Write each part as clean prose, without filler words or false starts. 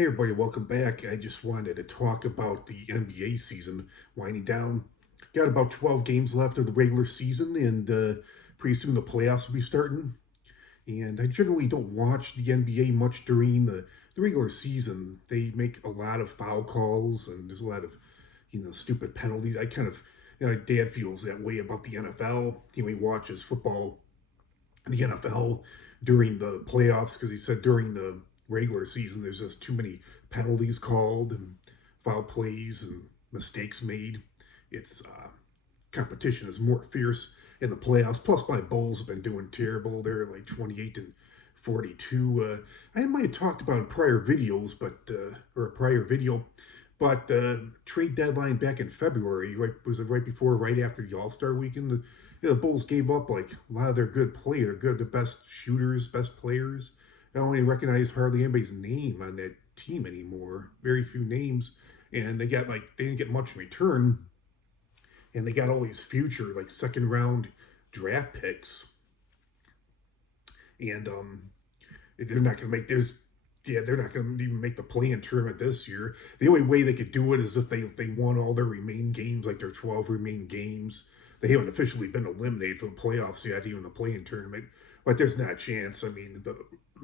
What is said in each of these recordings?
Hey everybody, welcome back. I just wanted to talk about the NBA season winding down. Got about 12 games left of the regular season, and pretty soon the playoffs will be starting. And I generally don't watch the NBA much during the regular season. They make a lot of foul calls, and there's a lot of stupid penalties. I kind of, Dad feels that way about the NFL. He watches football, the NFL during the playoffs because he said during the regular season there's just too many penalties called and foul plays and mistakes made. It's competition is more fierce in the playoffs. Plus, my Bulls have been doing terrible. They're like 28 and 42. I might have talked about in prior videos, but or a prior video, but trade deadline back in February, right? Was it right before, right after the All Star weekend? The Bulls gave up like a lot of their good play. They're good, the best shooters, best players. I don't even recognize hardly anybody's name on that team anymore. Very few names, and they didn't get much in return, and they got all these future like second round draft picks, and they're not going to make there's yeah, they're not going to even make the play-in tournament this year. The only way they could do it is if they won all their remaining games, like their 12 remaining games. They haven't officially been eliminated from the playoffs yet, even the play-in tournament. But there's not a chance. I mean, the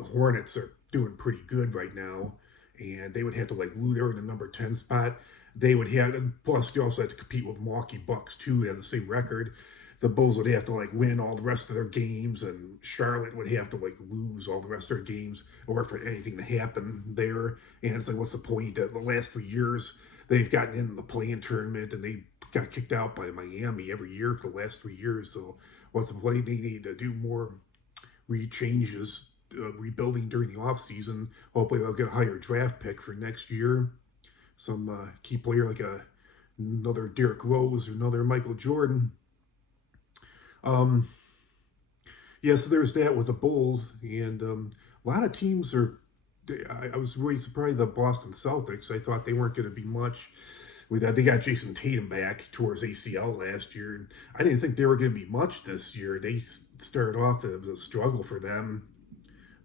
Hornets are doing pretty good right now, and they would have to like lose. They're in the number 10 spot. They would have, plus they also have to compete with Milwaukee Bucks too. They have the same record. The Bulls would have to like win all the rest of their games, and Charlotte would have to like lose all the rest of their games, or for anything to happen there. And it's like, what's the point? That the last 3 years they've gotten in the play-in tournament, and they got kicked out by Miami every year for the last 3 years. So what's the point? They need to do more changes, rebuilding during the off season. Hopefully they'll get a higher draft pick for next year. Some key player like another Derrick Rose or another Michael Jordan. Um, yeah, so there's that with the Bulls, and a lot of teams are. I was really surprised the Boston Celtics. I thought they weren't going to be much. With that, they got Jason Tatum back towards ACL last year, and I didn't think they were going to be much this year. They started off it was a struggle for them,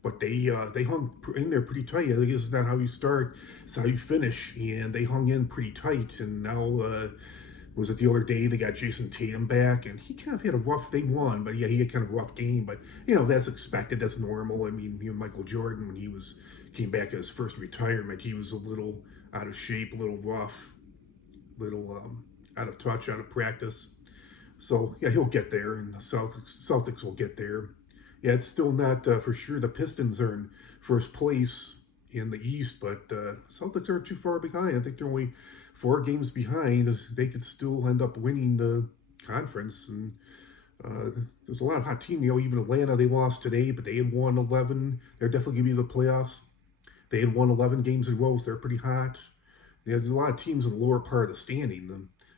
but they hung in there pretty tight. I think this is not how you start; it's how you finish, and they hung in pretty tight. And now was it the other day they got Jason Tatum back, and he kind of had a rough. They won, but yeah, he had kind of a rough game. But that's expected. That's normal. I mean, Michael Jordan when he was came back at his first retirement, he was a little out of shape, a little rough, little out of touch, out of practice. So yeah, he'll get there, and the Celtics will get there. Yeah, it's still not for sure. The Pistons are in first place in the East, but Celtics aren't too far behind. I think they're only 4 games behind. They could still end up winning the conference. And there's a lot of hot teams. Even Atlanta, they lost today, but they had won 11. They're definitely going to be in the playoffs. They had won 11 games in a row, so they're pretty hot. There's a lot of teams in the lower part of the standing.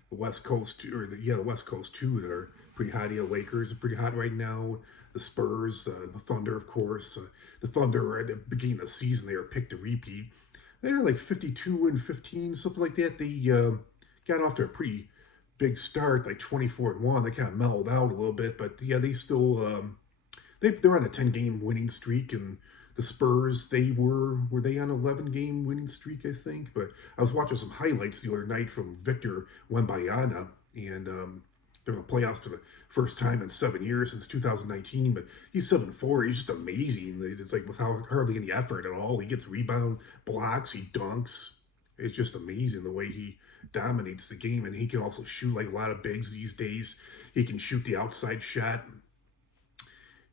The West Coast, the West Coast too, that are pretty hot. The Lakers are pretty hot right now. The Spurs, the Thunder, of course. The Thunder at the beginning of the season, they were picked to repeat. They're like 52 and 15, something like that. They got off to a pretty big start, like 24 and 1. They kind of mellowed out a little bit, but yeah, they still they're on a 10-game winning streak. And the Spurs, were they on an 11-game winning streak, I think. But I was watching some highlights the other night from Victor Wembanyama, and they're in the playoffs for the first time in 7 years since 2019. But he's 7'4". He's just amazing. It's like without hardly any effort at all. He gets rebound, blocks, he dunks. It's just amazing the way he dominates the game, and he can also shoot like a lot of bigs these days. He can shoot the outside shot.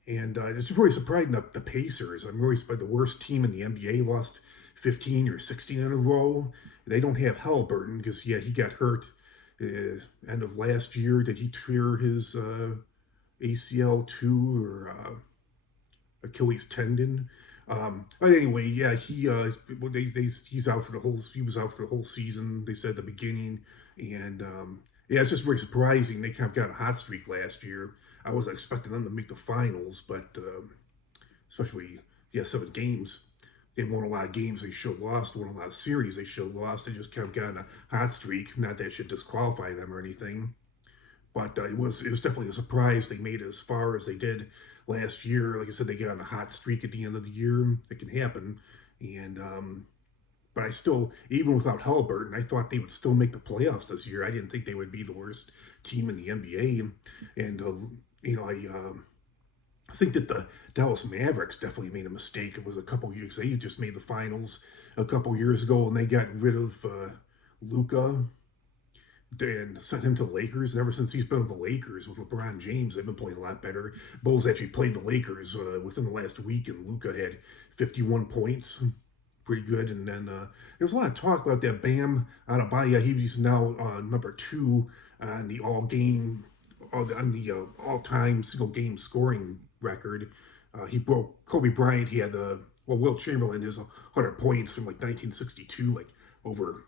And it's really surprising that the Pacers, I'm really surprised the worst team in the NBA, lost 15 or 16 in a row. They don't have Halliburton because, yeah, he got hurt end of last year. Did he tear his ACL too, or Achilles tendon? But anyway, yeah, he's out for the whole. He was out for the whole season. They said at the beginning, and yeah, it's just very surprising. They kind of got a hot streak last year. I wasn't expecting them to make the finals, but especially 7 games. They won a lot of games they should have lost. Won a lot of series they should have lost. They just kind of got in a hot streak. Not that it should disqualify them or anything, but it was definitely a surprise they made it as far as they did last year. Like I said, they got on a hot streak at the end of the year. It can happen, and but I still, even without Halliburton, I thought they would still make the playoffs this year. I didn't think they would be the worst team in the NBA, and you know, I think that the Dallas Mavericks definitely made a mistake. It was a couple years. They just made the finals a couple years ago, and they got rid of Luka and sent him to the Lakers. And ever since he's been with the Lakers with LeBron James, they've been playing a lot better. Bulls actually played the Lakers within the last week, and Luka had 51 points. Pretty good. And then there was a lot of talk about that Bam Adebayo. He's now number 2 on the all-time single game scoring record. He broke Kobe Bryant. He had Wilt Chamberlain has 100 points from like 1962, like over.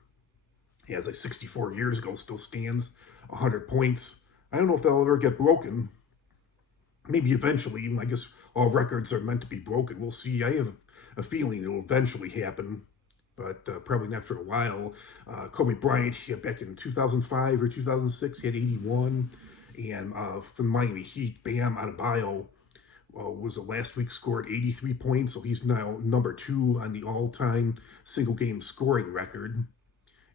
He has like 64 years ago, still stands 100 points. I don't know if they'll ever get broken. Maybe eventually. I guess all records are meant to be broken. We'll see. I have a feeling it will eventually happen, but probably not for a while. Kobe Bryant, back in 2005 or 2006, he had 81. And from Miami Heat, Bam Adebayo was last week scored 83 points, so he's now number 2 on the all-time single-game scoring record.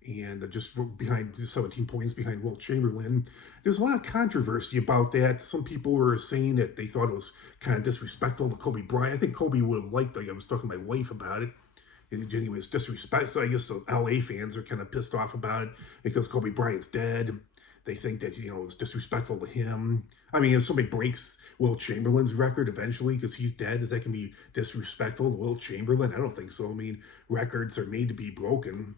And just behind 17 points behind Wilt Chamberlain. There's a lot of controversy about that. Some people were saying that they thought it was kind of disrespectful to Kobe Bryant. I think Kobe would have liked, like I was talking to my wife about it. It was disrespectful. So I guess the LA fans are kind of pissed off about it because Kobe Bryant's dead. They think that, it was disrespectful to him. I mean, if somebody breaks Wilt Chamberlain's record eventually because he's dead, is that going to be disrespectful to Wilt Chamberlain? I don't think so. I mean, records are made to be broken.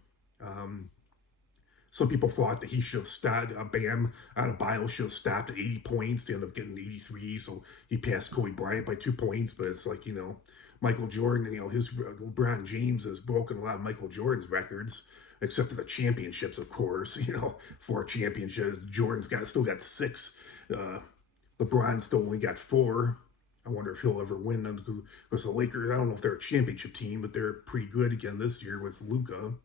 Some people thought that he should have stopped, Bam Adebayo should have stopped at 80 points to end up getting 83, so he passed Kobe Bryant by 2 points, but it's like, Michael Jordan, his LeBron James has broken a lot of Michael Jordan's records, except for the championships, of course, 4 championships. Jordan's still got 6. LeBron still only got 4. I wonder if he'll ever win, because the Lakers, I don't know if they're a championship team, but they're pretty good again this year with Luka.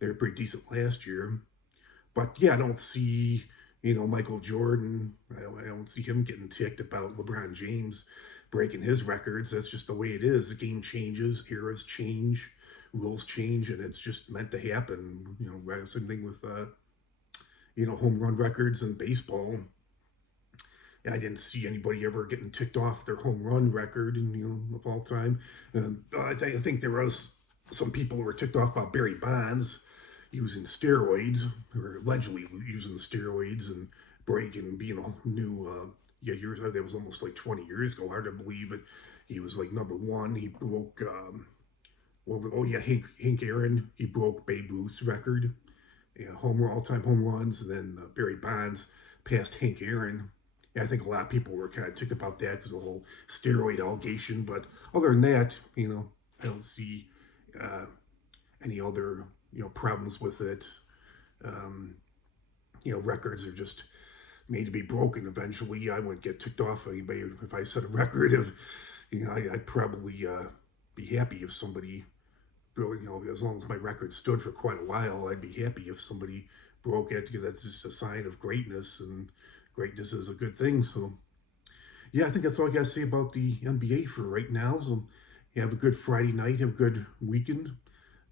They were pretty decent last year. But yeah, I don't see, Michael Jordan. I don't see him getting ticked about LeBron James breaking his records. That's just the way it is. The game changes, eras change, rules change, and it's just meant to happen. Same thing with, home run records in baseball. I didn't see anybody ever getting ticked off their home run record, of all time. I think there was some people who were ticked off by Barry Bonds using steroids, or allegedly using steroids and being a new, years ago. That was almost like 20 years ago. Hard to believe it. He was like number 1. He broke, Hank Aaron. He broke Babe Ruth's record, all-time home runs, and then Barry Bonds passed Hank Aaron. And I think a lot of people were kind of ticked about that because of the whole steroid allegation. But other than that, I don't see any other problems with it. Records are just made to be broken eventually. I wouldn't get ticked off anybody if I set a record of, I'd probably be happy if somebody, as long as my record stood for quite a while, I'd be happy if somebody broke it, because that's just a sign of greatness, and greatness is a good thing. So yeah, I think that's all I got to say about the NBA for right now. So have a good Friday night, have a good weekend.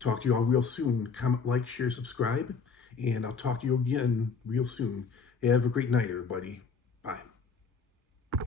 Talk to you all real soon. Comment, like, share, subscribe, and I'll talk to you again real soon. Have a great night, everybody. Bye.